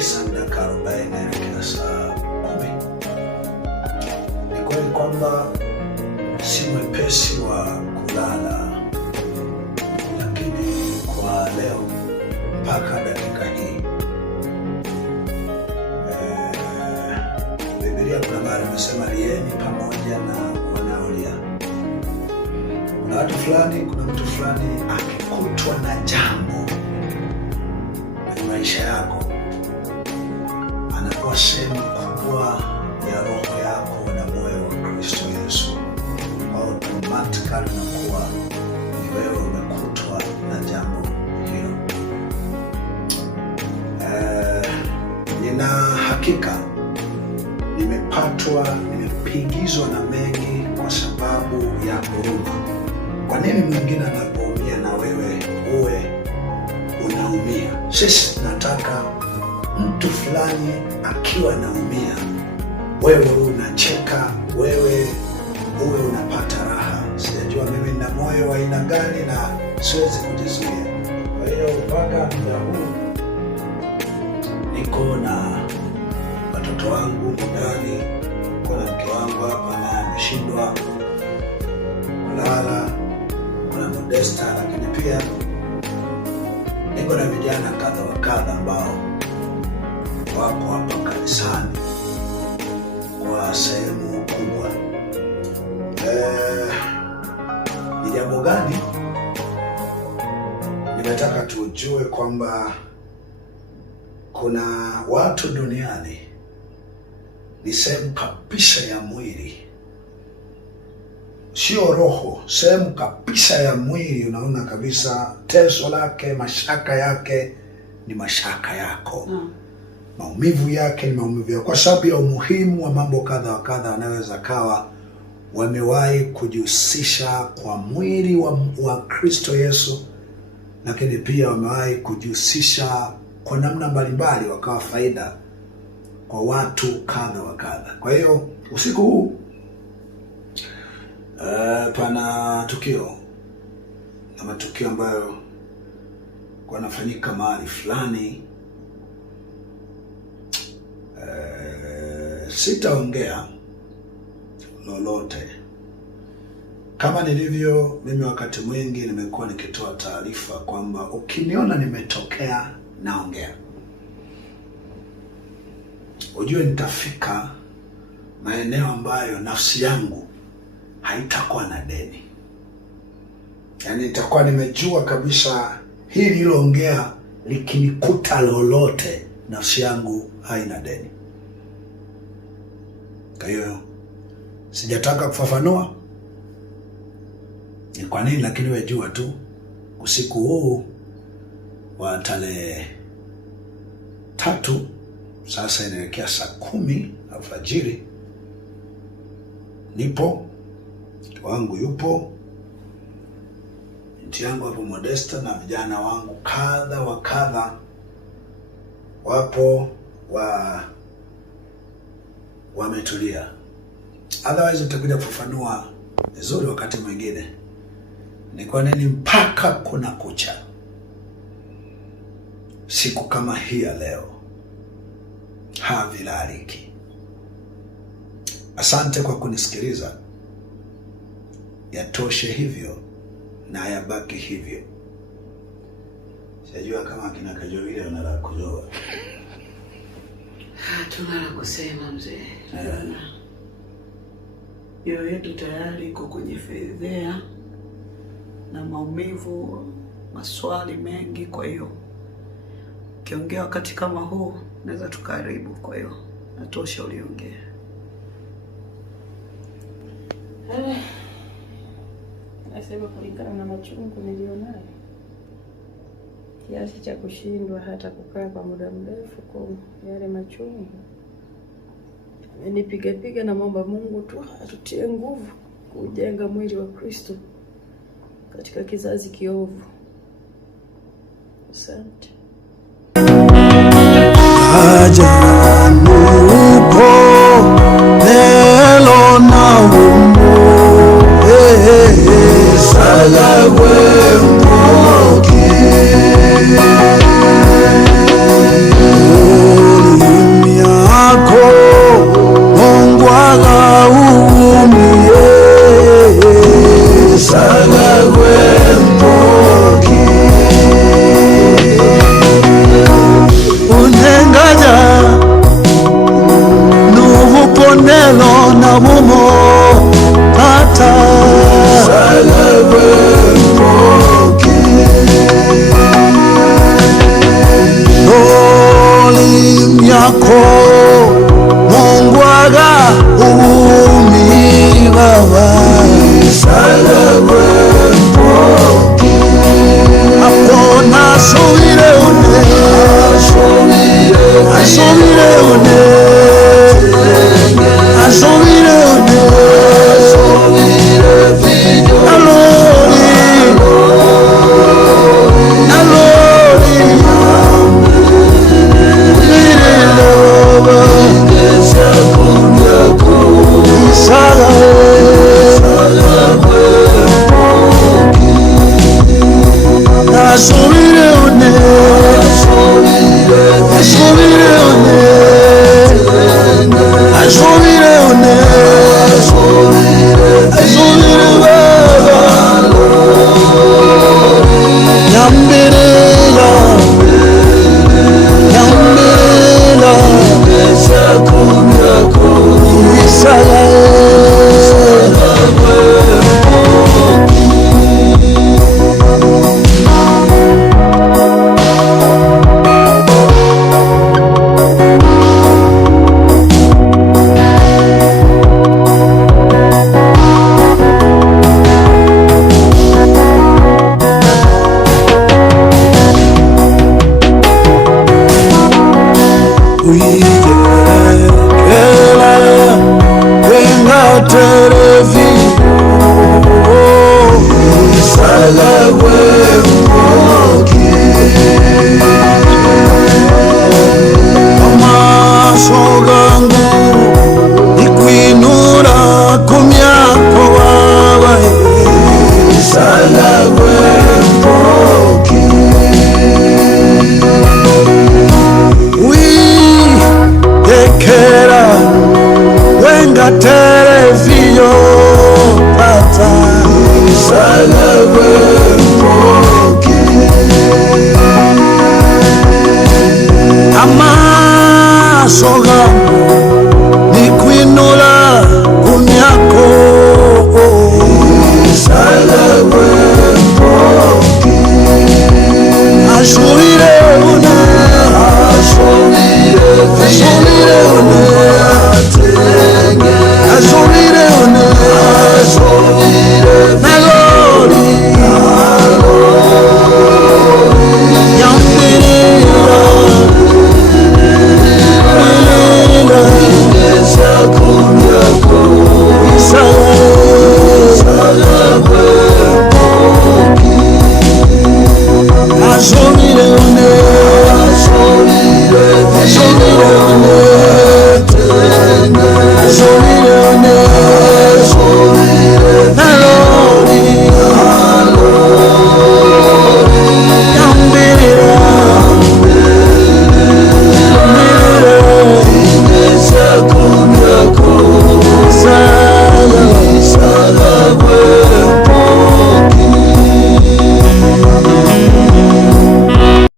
9:40 kila saa 10. Ni kweli kwamba si mwepesi wa kulala, lakini kwa leo mpaka dakika hii Biblia kuna mahali imesema lieni pamoja na wanaolia. Kuna watu fulani, kuna mtu fulani akikutwa na jambo kwenye maisha yako, anakuwa sehemu kubwa ya roho yako na moyo wa Kristo Yesu. Automatically unakuwa ni wewe umekutwa na jambo hilo. Nina hakika nimepigizwa na mengi kwa sababu ya huruma. Kwa nini mwingine anapoumia na wewe uwe unaumia? Sisi nataka mtu fulani akiwa naumia, wewe unacheka, wewe uwe unapata raha. Sijajua mimi na moyo wa aina gani na siwezi kujizuia. Kwa hiyo mpaka muda huu niko na watoto wangu ndani, kuna mke wangu hapa na ameshindwa kulala, kuna Modesta, lakini pia niko na vijana kadha wa kadha ambao wako hapa kanisani kwa sehemu kubwa. Ni jambo gani nimetaka tujue? Kwamba kuna watu duniani ni sehemu kabisa ya mwili, sio roho, sehemu kabisa ya mwili. Unaona kabisa teso lake, mashaka yake ni mashaka yako, maumivu yake ni maumivu yako, kwa sababu ya umuhimu wa mambo kadha wa kadha. Wanaweza kawa wamewahi kujihusisha kwa mwili wa Kristo Yesu, lakini pia wamewahi kujihusisha kwa namna mbalimbali, wakawa faida kwa watu kadha wa kadha. Kwa hiyo usiku huu pana tukio na matukio ambayo yanafanyika mahali fulani. Sitaongea lolote. Kama nilivyo mimi, wakati mwingi nimekuwa nikitoa taarifa kwamba ukiniona nimetokea naongea, ujue nitafika maeneo ambayo nafsi yangu haitakuwa na deni. Yaani nitakuwa nimejua kabisa hili niloongea likinikuta lolote, nafsi yangu haina deni. Kwa hiyo sijataka kufafanua ni kwa nini, lakini wewe jua tu usiku huu wa tarehe 3, sasa inaelekea saa 10 alfajiri, nipo, wangu yupo, binti yangu hapo Modesta na vijana wangu kadha wa kadha wapo wametulia. Otherwise utakuja kufafanua vizuri wakati mwingine ni kwa nini mpaka kuna kucha siku kama hii ya leo havilaliki. Asante kwa kunisikiliza. Yatoshe hivyo na yabaki hivyo. Sijua kama kina Kajovile wanala kuzoa. Hatuna la kusema mzee. Mioyo yetu tayari iko kwenye fedhea na maumivu, maswali mengi. Kwa hiyo ukiongea wakati kama huu naweza tukaribu. Kwa hiyo natosha uliongea. Nasema kulingana na machungu nilionayo, kiasi cha kushindwa hata kukaa kwa muda mrefu kwa yale machungu. Nipiga na mambo Mungu tu atutie nguvu kujenga mwili wa Kristo katika kizazi kiovu. Asante. wako Mungu aga umi baba salagwe mpoki hapo nasubire une asubire une Soga